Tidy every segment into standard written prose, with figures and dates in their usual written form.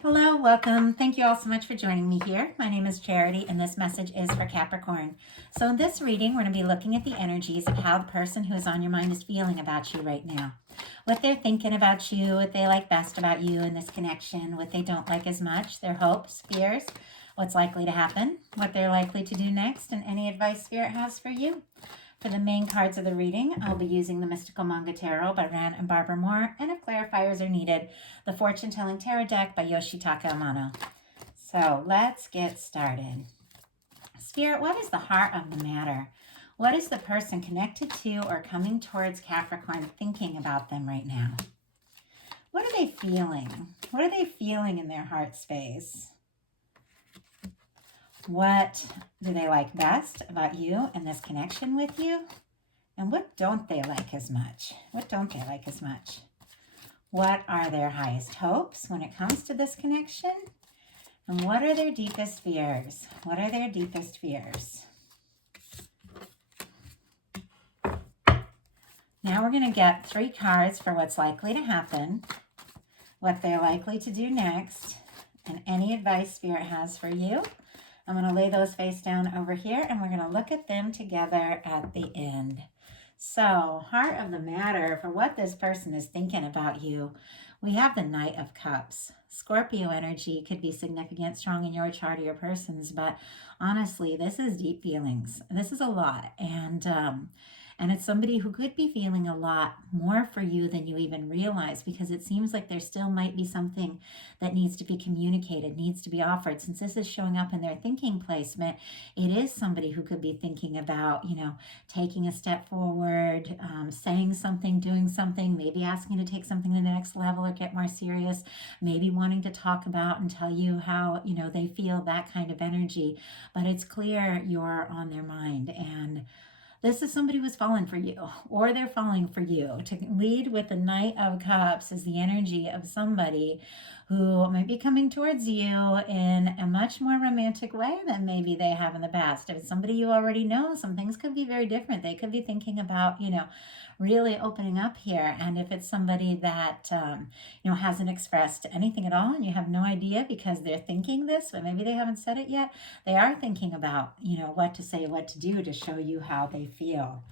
Hello, welcome. Thank you all so much for joining me here. My name is Charity, and this message is for Capricorn. So in this reading, we're going to be looking at the energies of how the person who is on your mind is feeling about you right now. What they're thinking about you, what they like best about you in this connection, what they don't like as much, their hopes, fears, what's likely to happen, what they're likely to do next, and any advice Spirit has for you. For the main cards of the reading, I'll be using the Mystical Manga Tarot by Ran and Barbara Moore, and if clarifiers are needed, the Fortune Telling Tarot Deck by Yoshitaka Amano. So let's get started. Spirit, what is the heart of the matter? What is the person connected to or coming towards Capricorn thinking about them right now? What are they feeling? What are they feeling in their heart space? What do they like best about you and this connection with you? And what don't they like as much? What don't they like as much? What are their highest hopes when it comes to this connection? And what are their deepest fears? What are their deepest fears? Now we're going to get 3 cards for what's likely to happen, what they're likely to do next, and any advice Spirit has for you. I'm going to lay those face down over here, and we're going to look at them together at the end. So, heart of the matter, for what this person is thinking about you, we have the Knight of Cups. Scorpio energy could be significant, strong in your chart or your person's, but honestly, this is deep feelings. This is a lot, and it's somebody who could be feeling a lot more for you than you even realize, because it seems like there still might be something that needs to be communicated, needs to be offered. Since this is showing up in their thinking placement, it is somebody who could be thinking about, taking a step forward, saying something, doing something, maybe asking to take something to the next level or get more serious, maybe wanting to talk about and tell you how, they feel, that kind of energy. But it's clear you're on their mind, and this is somebody who's fallen for you, or they're falling for you. To lead with the Knight of Cups is the energy of somebody who might be coming towards you in a much more romantic way than maybe they have in the past. If it's somebody you already know, some things could be very different. They could be thinking about, really opening up here. And if it's somebody that, hasn't expressed anything at all, and you have no idea because they're thinking this, but maybe they haven't said it yet, they are thinking about, what to say, what to do to show you how they feel.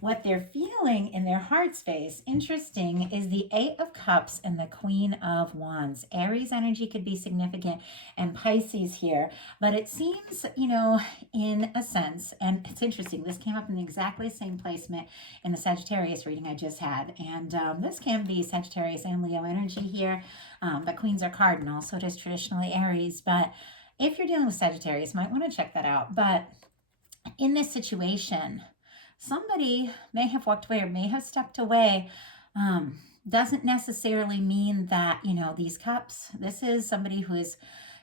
What they're feeling in their heart space, interesting, is the 8 of Cups and the Queen of Wands. Aries energy could be significant, and Pisces here. But it seems, in a sense, and it's interesting, this came up in the exactly same placement in the Sagittarius reading I just had. And this can be Sagittarius and Leo energy here, but Queens are cardinal, so it is traditionally Aries. But if you're dealing with Sagittarius, you might want to check that out. But in this situation, somebody may have walked away or may have stepped away. Doesn't necessarily mean that, these cups, this is somebody who is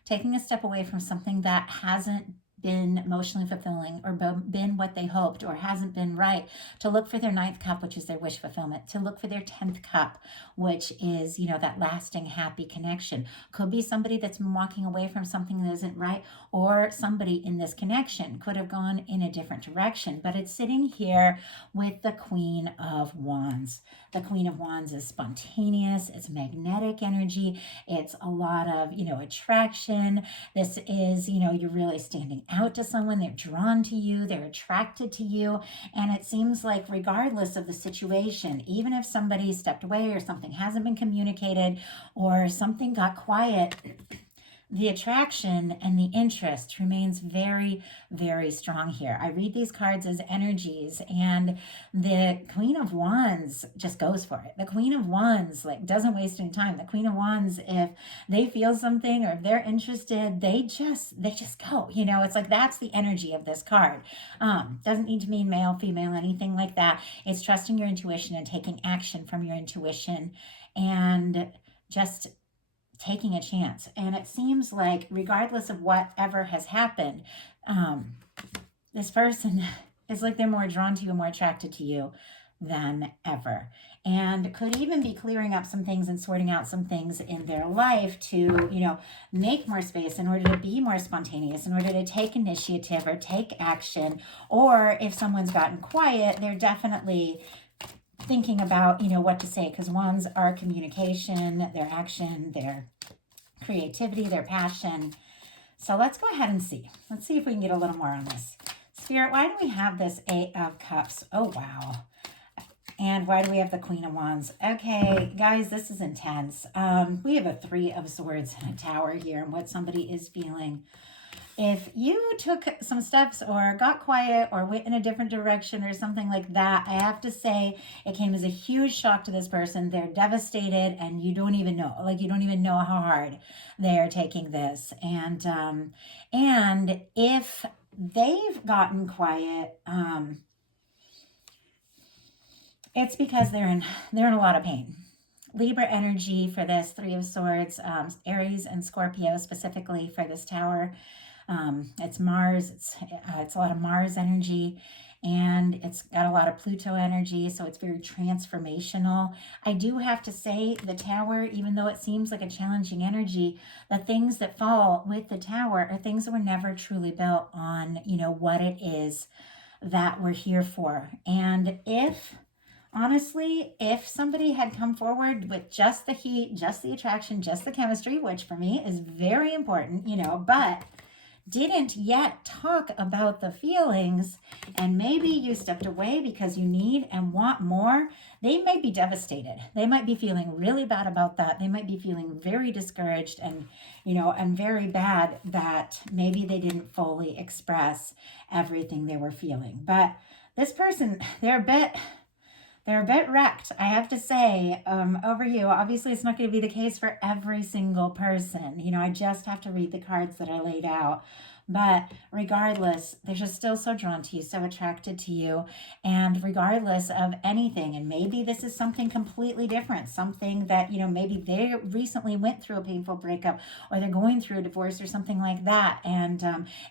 taking a step away from something that hasn't been emotionally fulfilling or been what they hoped, or hasn't been right, to look for their 9th cup, which is their wish fulfillment, to look for their 10th cup, which is, that lasting happy connection. Could be somebody that's been walking away from something that isn't right, or somebody in this connection could have gone in a different direction, but it's sitting here with the Queen of Wands. The Queen of Wands is spontaneous, it's magnetic energy, it's a lot of, attraction. This is, you're really standing out to someone, they're drawn to you, they're attracted to you, and it seems like regardless of the situation, even if somebody stepped away or something hasn't been communicated or something got quiet, the attraction and the interest remains very, very strong here. I read these cards as energies, and the Queen of Wands just goes for it. The Queen of Wands doesn't waste any time. The Queen of Wands, if they feel something or if they're interested, they just go. It's like that's the energy of this card. Doesn't need to mean male, female, anything like that. It's trusting your intuition and taking action from your intuition, and just taking a chance. And it seems like regardless of whatever has happened, this person is like they're more drawn to you, more attracted to you than ever, and could even be clearing up some things and sorting out some things in their life to, make more space in order to be more spontaneous, in order to take initiative or take action. Or if someone's gotten quiet, they're definitely thinking about, what to say, because wands are communication, their action, their creativity, their passion. So let's go ahead and see. Let's see if we can get a little more on this. Spirit, why do we have this 8 of Cups? Oh, wow. And why do we have the Queen of Wands? Okay, guys, this is intense. We have a 3 of Swords and a Tower here and what somebody is feeling. If you took some steps or got quiet or went in a different direction or something like that, I have to say it came as a huge shock to this person. They're devastated and you don't even know, like you don't even know how hard they are taking this. And if they've gotten quiet, it's because they're in a lot of pain. Libra energy for this 3 of Swords, Aries and Scorpio specifically for this Tower. It's Mars, it's a lot of Mars energy, and it's got a lot of Pluto energy, so it's very transformational. I do have to say the Tower, even though it seems like a challenging energy, the things that fall with the Tower are things that were never truly built on, you know, what it is that we're here for. And honestly, if somebody had come forward with just the heat, just the attraction, just the chemistry, which for me is very important, you know, but didn't yet talk about the feelings, and maybe you stepped away because you need and want more, they might be devastated. They might be feeling really bad about that. They might be feeling very discouraged and, you know, and very bad that maybe they didn't fully express everything they were feeling. But this person, they're a bit wrecked, I have to say, over you. Obviously, it's not going to be the case for every single person. You know, I just have to read the cards that are laid out. But regardless, they're just still so drawn to you, so attracted to you. And regardless of anything, and maybe this is something completely different, something that, you know, maybe they recently went through a painful breakup or they're going through a divorce or something like that. And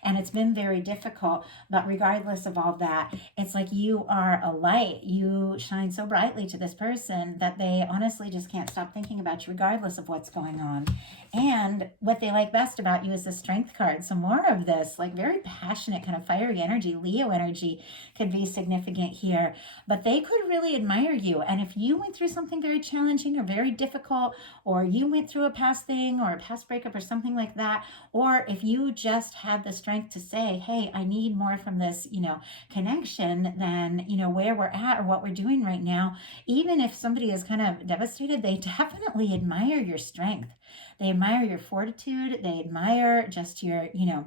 it's been very difficult. But regardless of all that, it's like you are a light. You shine so brightly to this person that they honestly just can't stop thinking about you regardless of what's going on. And what they like best about you is the Strength card. So more of this, like very passionate, kind of fiery energy, Leo energy could be significant here. But they could really admire you. And if you went through something very challenging or very difficult, or you went through a past thing or a past breakup or something like that, or if you just had the strength to say, hey, I need more from this, you know, connection than, you know, where we're at or what we're doing right now, even if somebody is kind of devastated, they definitely admire your strength. They admire your fortitude. They admire just your, you know,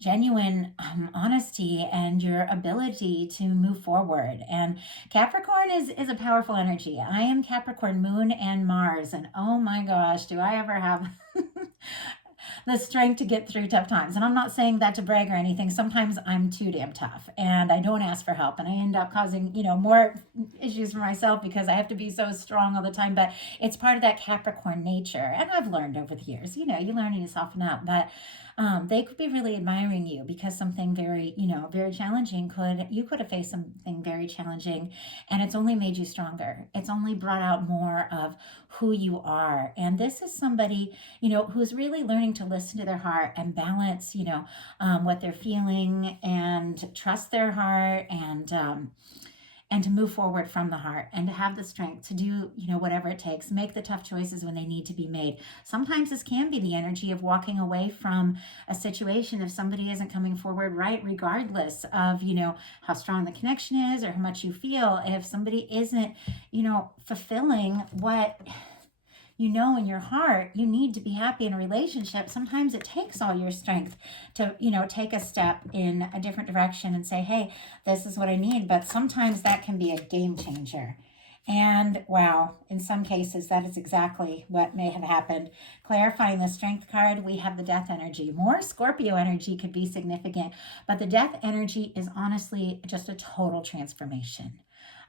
genuine honesty and your ability to move forward. And Capricorn is a powerful energy. I am Capricorn, Moon and Mars. And oh my gosh, do I ever have the strength to get through tough times. And I'm not saying that to brag or anything. Sometimes I'm too damn tough and I don't ask for help and I end up causing, you know, more issues for myself because I have to be so strong all the time. But it's part of that Capricorn nature. And I've learned over the years, you know, you learn and you soften up. But they could be really admiring you because something very, you know, very challenging you could have faced something very challenging and it's only made you stronger. It's only brought out more of who you are. And this is somebody, you know, who's really learning to listen to their heart and balance, you know, what they're feeling and trust their heart and to move forward from the heart and to have the strength to do, you know, whatever it takes, make the tough choices when they need to be made. Sometimes this can be the energy of walking away from a situation if somebody isn't coming forward right, regardless of, you know, how strong the connection is or how much you feel. If somebody isn't, you know, fulfilling what you know in your heart you need to be happy in a relationship, sometimes it takes all your strength to, you know, take a step in a different direction and say, hey, this is what I need. But sometimes that can be a game changer. And wow, in some cases, that is exactly what may have happened. Clarifying the Strength card, we have the Death energy. More Scorpio energy could be significant, but the Death energy is honestly just a total transformation.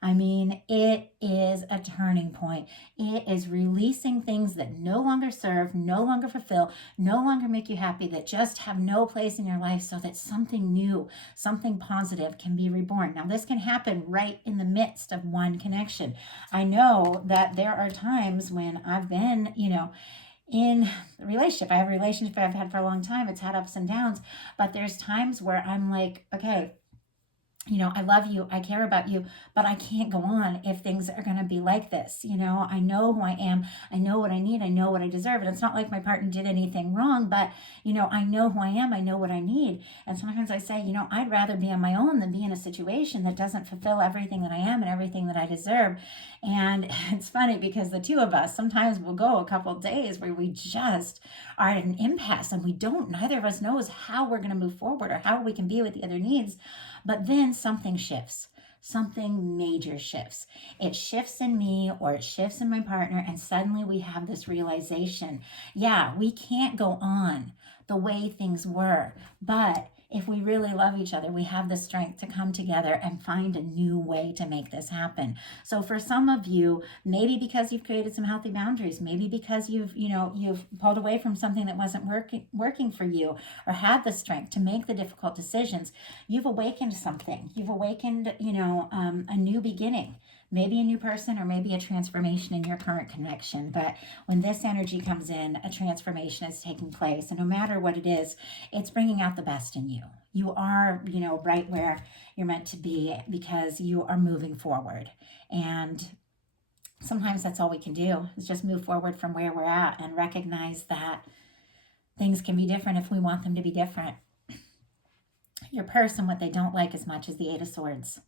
I mean, it is a turning point. It is releasing things that no longer serve, no longer fulfill, no longer make you happy, that just have no place in your life so that something new, something positive can be reborn. Now, this can happen right in the midst of one connection. I know that there are times when I've been, you know, in a relationship. I have a relationship I've had for a long time. It's had ups and downs, but there's times where I'm like, okay, you know, I love you, I care about you, but I can't go on if things are going to be like this. You know, I know who I am, I know what I need, I know what I deserve. And it's not like my partner did anything wrong, but, you know, I know who I am, I know what I need. And sometimes I say, you know, I'd rather be on my own than be in a situation that doesn't fulfill everything that I am and everything that I deserve. And it's funny because the two of us, sometimes we'll go a couple of days where we just are at an impasse and neither of us knows how we're going to move forward or how we can be with the other needs. But then something shifts. Something major shifts. It shifts in me or it shifts in my partner, and suddenly we have this realization, yeah, we can't go on the way things were, but if we really love each other, we have the strength to come together and find a new way to make this happen. So for some of you, maybe because you've created some healthy boundaries, maybe because you've pulled away from something that wasn't working for you, or had the strength to make the difficult decisions, you've awakened something. You've awakened, a new beginning. Maybe a new person or maybe a transformation in your current connection. But when this energy comes in, a transformation is taking place. And no matter what it is, it's bringing out the best in you. You are, right where you're meant to be because you are moving forward. And sometimes that's all we can do is just move forward from where we're at and recognize that things can be different if we want them to be different. Your person, what they don't like as much is the Eight of Swords.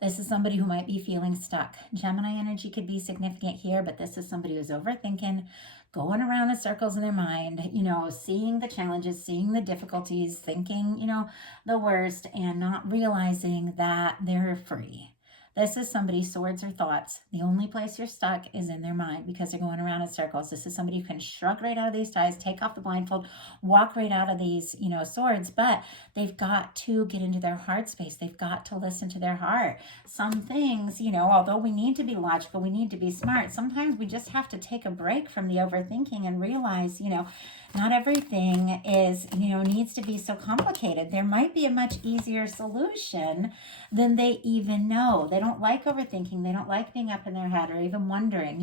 This is somebody who might be feeling stuck. Gemini energy could be significant here, but this is somebody who's overthinking, going around in circles in their mind, seeing the challenges, seeing the difficulties, thinking, the worst, and not realizing that they're free. This is somebody, swords or thoughts. The only place you're stuck is in their mind because they're going around in circles. This is somebody who can shrug right out of these ties, take off the blindfold, walk right out of these, swords, but they've got to get into their heart space. They've got to listen to their heart. Some things, although we need to be logical, we need to be smart, sometimes we just have to take a break from the overthinking and realize, not everything is, needs to be so complicated. There might be a much easier solution than they even know. They don't like overthinking. They don't like being up in their head or even wondering,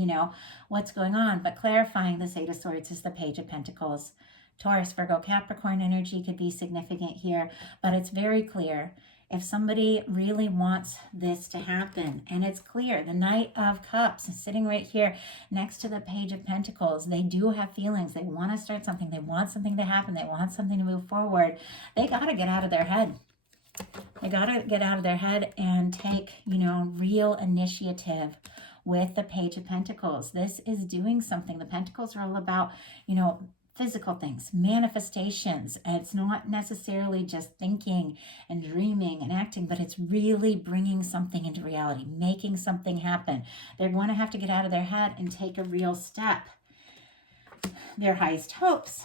what's going on. But clarifying this Eight of Swords is the Page of Pentacles. Taurus, Virgo, Capricorn energy could be significant here, but it's very clear. If somebody really wants this to happen, and it's clear, the Knight of Cups is sitting right here next to the Page of Pentacles. They do have feelings. They want to start something. They want something to happen. They want something to move forward. They got to get out of their head. They got to get out of their head and take, real initiative with the Page of Pentacles. This is doing something. The Pentacles are all about, physical things, manifestations. It's not necessarily just thinking and dreaming and acting, but it's really bringing something into reality, making something happen. They're going to have to get out of their head and take a real step. Their highest hopes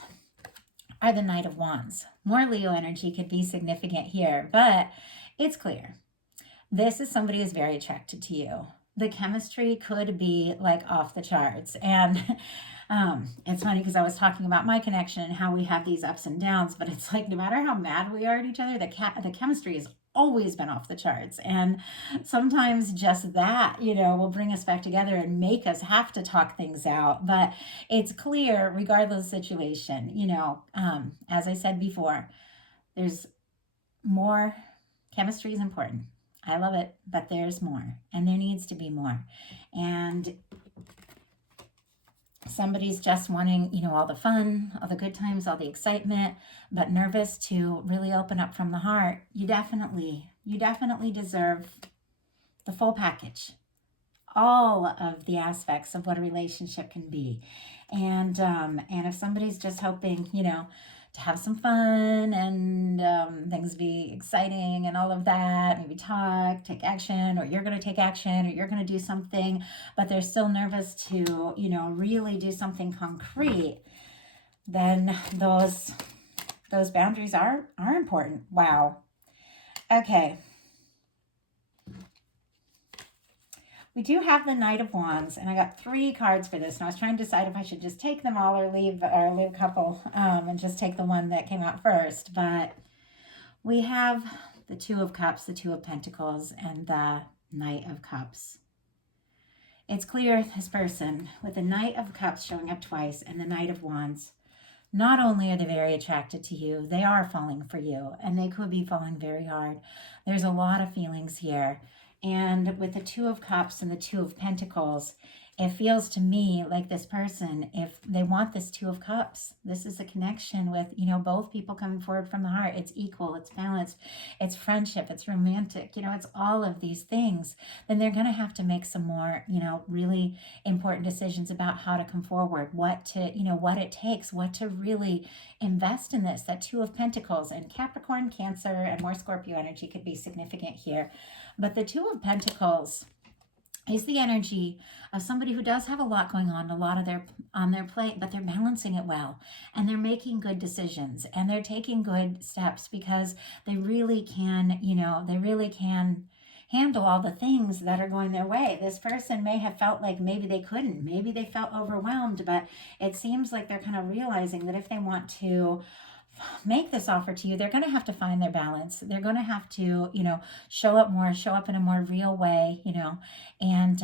are the Knight of Wands. More Leo energy could be significant here, but it's clear. This is somebody who's very attracted to you. The chemistry could be like off the charts. And it's funny because I was talking about my connection and how we have these ups and downs, but it's like no matter how mad we are at each other, the chemistry has always been off the charts. And sometimes just that, will bring us back together and make us have to talk things out. But it's clear, regardless of the situation, as I said before, there's more. Chemistry is important. I love it, but there's more, and there needs to be more. And somebody's just wanting, all the fun, all the good times, all the excitement, but nervous to really open up from the heart. You definitely deserve the full package, all of the aspects of what a relationship can be. And if somebody's just hoping, to have some fun and things be exciting and all of that, maybe talk, take action, or you're going to take action, or you're going to do something, but they're still nervous to, really do something concrete, then those boundaries are important. Wow. Okay. We do have the Knight of Wands, and I got 3 cards for this, and I was trying to decide if I should just take them all or leave a couple and just take the one that came out first. But we have the Two of Cups, the Two of Pentacles, and the Knight of Cups. It's clear this person with the Knight of Cups showing up twice and the Knight of Wands, not only are they very attracted to you, they are falling for you, and they could be falling very hard. There's a lot of feelings here. And with the Two of Cups and the Two of Pentacles, it feels to me like this person, if they want this Two of Cups, this is a connection with, both people coming forward from the heart. It's equal, it's balanced, it's friendship, it's romantic, it's all of these things. Then they're going to have to make some more, really important decisions about how to come forward, what it takes, what to really invest in this. That Two of Pentacles and Capricorn, Cancer, and more Scorpio energy could be significant here. But the Two of Pentacles is the energy of somebody who does have a lot going on, a lot of on their plate, but they're balancing it well, and they're making good decisions, and they're taking good steps because they really can, handle all the things that are going their way. This person may have felt like maybe they couldn't, maybe they felt overwhelmed, but it seems like they're kind of realizing that if they want to make this offer to you, they're going to have to find their balance. They're going to have to, show up in a more real way, and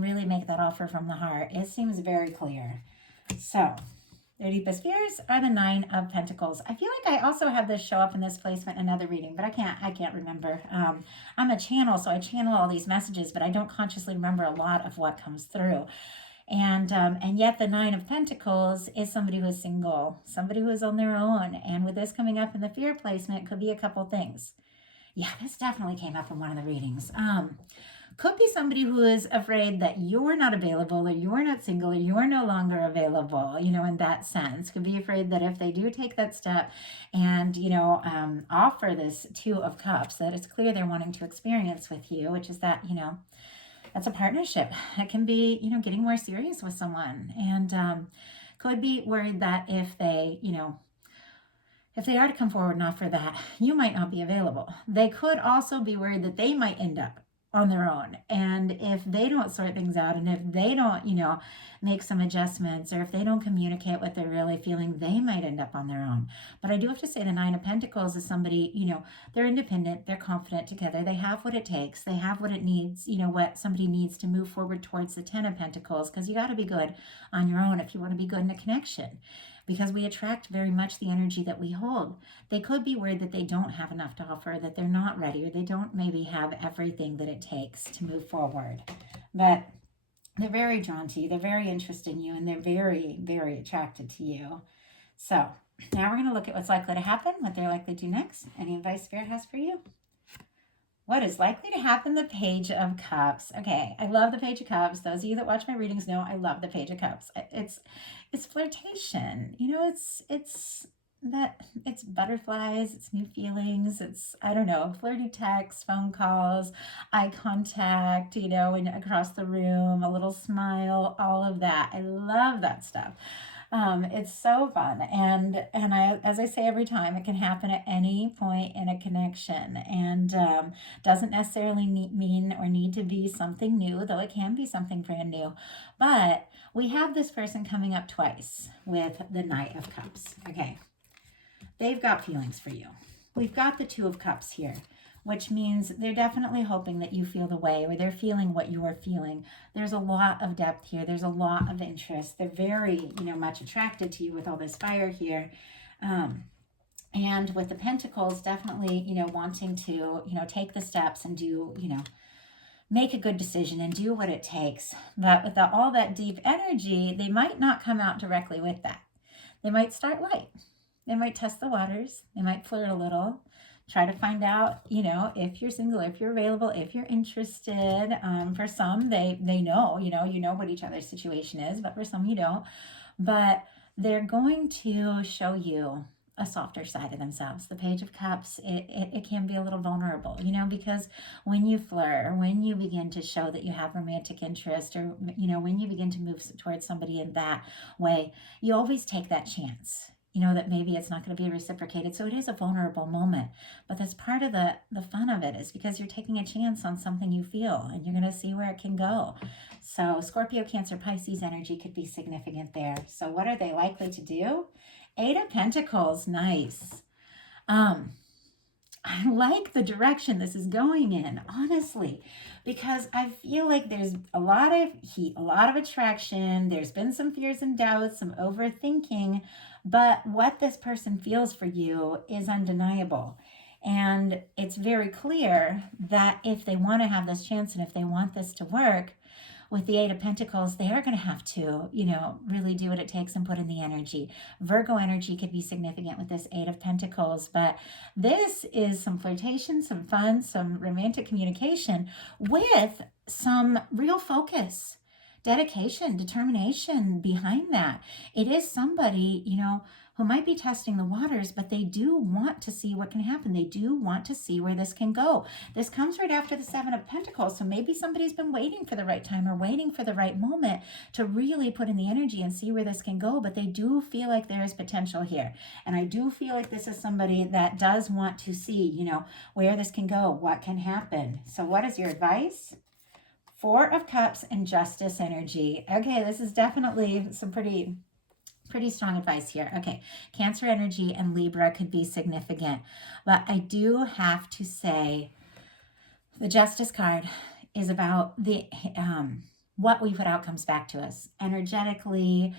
really make that offer from the heart. It seems very clear. So their deepest fears are the Nine of Pentacles. I feel like I also have this show up in this placement in another reading, but I can't remember. I'm a channel, so I channel all these messages, but I don't consciously remember a lot of what comes through. And yet the Nine of Pentacles is somebody who is single, somebody who is on their own. And with this coming up in the fear placement, it could be a couple things. Yeah, this definitely came up in one of the readings. Could be somebody who is afraid that you're not available, or you're not single, or you're no longer available, in that sense. Could be afraid that if they do take that step and, offer this Two of Cups, that it's clear they're wanting to experience with you, which is that, that's a partnership. It can be, getting more serious with someone. And could be worried that if they are to come forward and offer that, you might not be available. They could also be worried that they might end up on their own. And if they don't sort things out, and if they don't, make some adjustments, or if they don't communicate what they're really feeling, they might end up on their own. But I do have to say the Nine of Pentacles is somebody, they're independent, they're confident together, they have what it takes, they have what it needs, what somebody needs to move forward towards the Ten of Pentacles, because you got to be good on your own if you want to be good in a connection, because we attract very much the energy that we hold. They could be worried that they don't have enough to offer, that they're not ready, or they don't maybe have everything that it takes to move forward. But they're very drawn to you, they're very interested in you, and they're very, very attracted to you. So now we're going to look at what's likely to happen, what they're likely to do next. Any advice Spirit has for you? What is likely to happen? The Page of Cups. Okay, I love the Page of Cups. Those of you that watch my readings know I love the Page of Cups. It's flirtation. It's butterflies, it's new feelings, it's, flirty texts, phone calls, eye contact, and across the room, a little smile, all of that. I love that stuff. It's so fun. And as I say every time, it can happen at any point in a connection, and doesn't necessarily mean or need to be something new, though it can be something brand new. But we have this person coming up twice with the Knight of Cups. Okay. They've got feelings for you. We've got the Two of Cups here, which means they're definitely hoping that you feel the way, or they're feeling what you are feeling. There's a lot of depth here. There's a lot of interest. They're very, much attracted to you with all this fire here. And with the Pentacles, definitely, wanting to, take the steps and do, make a good decision and do what it takes. But with all that deep energy, they might not come out directly with that. They might start light. They might test the waters. They might flirt a little, try to find out, if you're single, if you're available, if you're interested. For some, they know, you know what each other's situation is, but for some you don't. But they're going to show you a softer side of themselves. The Page of Cups, it can be a little vulnerable, because when you flirt, or when you begin to show that you have romantic interest, or, when you begin to move towards somebody in that way, you always take that chance. That maybe it's not going to be reciprocated. So it is a vulnerable moment. But that's part of the fun of it, is because you're taking a chance on something you feel, and you're going to see where it can go. So Scorpio, Cancer, Pisces energy could be significant there. So what are they likely to do? Eight of Pentacles. Nice. I like the direction this is going in, honestly, because I feel like there's a lot of heat, a lot of attraction. There's been some fears and doubts, some overthinking, but what this person feels for you is undeniable. And it's very clear that if they want to have this chance and if they want this to work, with the Eight of Pentacles, they are going to have to, really do what it takes and put in the energy. Virgo energy could be significant with this Eight of Pentacles, but this is some flirtation, some fun, some romantic communication with some real focus, dedication, determination behind that. It is somebody, who might be testing the waters, but they do want to see what can happen. They do want to see where this can go. This comes right after the Seven of Pentacles, so maybe somebody's been waiting for the right time or waiting for the right moment to really put in the energy and see where this can go, but they do feel like there is potential here. And I do feel like this is somebody that does want to see, where this can go, what can happen. So what is your advice? Four of Cups and Justice energy. Okay, this is definitely some pretty strong advice here. Okay, Cancer energy and Libra could be significant, but I do have to say the Justice card is about the what we put out comes back to us energetically,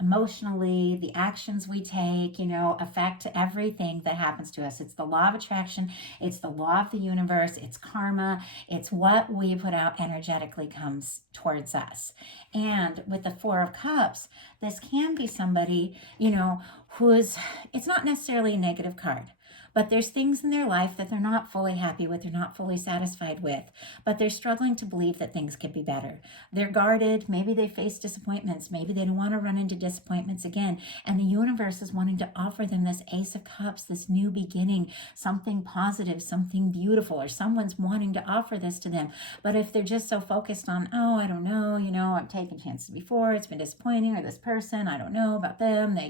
emotionally. The actions we take, affect everything that happens to us. It's the law of attraction. It's the law of the universe. It's karma. It's what we put out energetically comes towards us. And with the Four of Cups, this can be somebody, it's not necessarily a negative card. But there's things in their life that they're not fully happy with, they're not fully satisfied with, but they're struggling to believe that things could be better. They're guarded, maybe they face disappointments, maybe they don't want to run into disappointments again, and the universe is wanting to offer them this Ace of Cups, this new beginning, something positive, something beautiful, or someone's wanting to offer this to them. But if they're just so focused on, I don't know, I've taken chances before, it's been disappointing, or this person, I don't know about them, they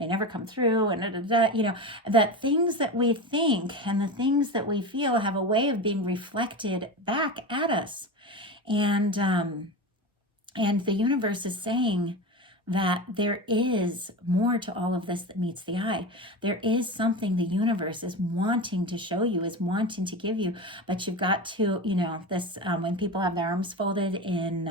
never come through, and that things that we think and the things that we feel have a way of being reflected back at us. And the universe is saying that there is more to all of this that meets the eye. There is something the universe is wanting to show you, is wanting to give you, but you've got to, this when people have their arms folded in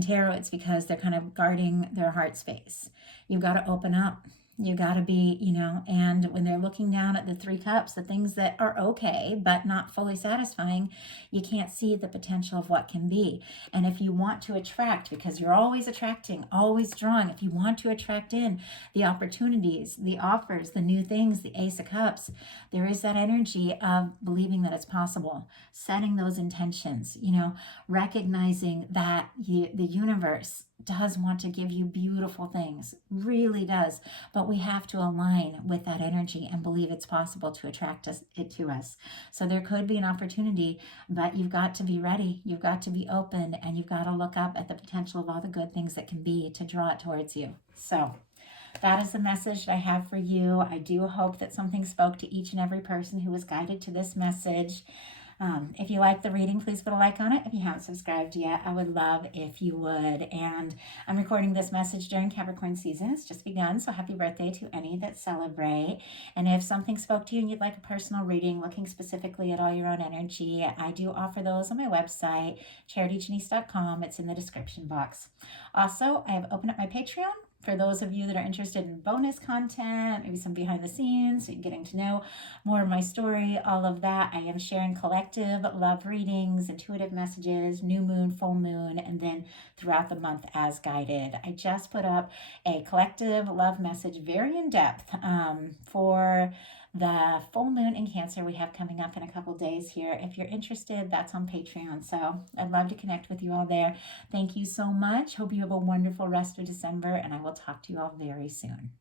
tarot, it's because they're kind of guarding their heart space. You've got to open up. You got to be, and when they're looking down at the Three Cups, the things that are okay, but not fully satisfying, you can't see the potential of what can be. And if you want to attract, because you're always attracting, always drawing, if you want to attract in the opportunities, the offers, the new things, the Ace of Cups, there is that energy of believing that it's possible, setting those intentions, recognizing that the universe does want to give you beautiful things, really does, but we have to align with that energy and believe it's possible to attract it to us. So there could be an opportunity, but you've got to be ready, you've got to be open, and you've got to look up at the potential of all the good things that can be to draw it towards you. So that is the message that I have for you. I do hope that something spoke to each and every person who was guided to this message. If you like the reading, please put a like on it. If you haven't subscribed yet, I would love if you would. And I'm recording this message during Capricorn season. It's just begun, so happy birthday to any that celebrate. And if something spoke to you and you'd like a personal reading, looking specifically at all your own energy, I do offer those on my website, charityjanice.com. It's in the description box. Also, I have opened up my Patreon. For those of you that are interested in bonus content, maybe some behind the scenes, getting to know more of my story, all of that, I am sharing collective love readings, intuitive messages, new moon, full moon, and then throughout the month as guided. I just put up a collective love message, very in depth, for the full moon in Cancer we have coming up in a couple days here. If you're interested, that's on Patreon. So I'd love to connect with you all there. Thank you so much. Hope you have a wonderful rest of December, and I will talk to you all very soon.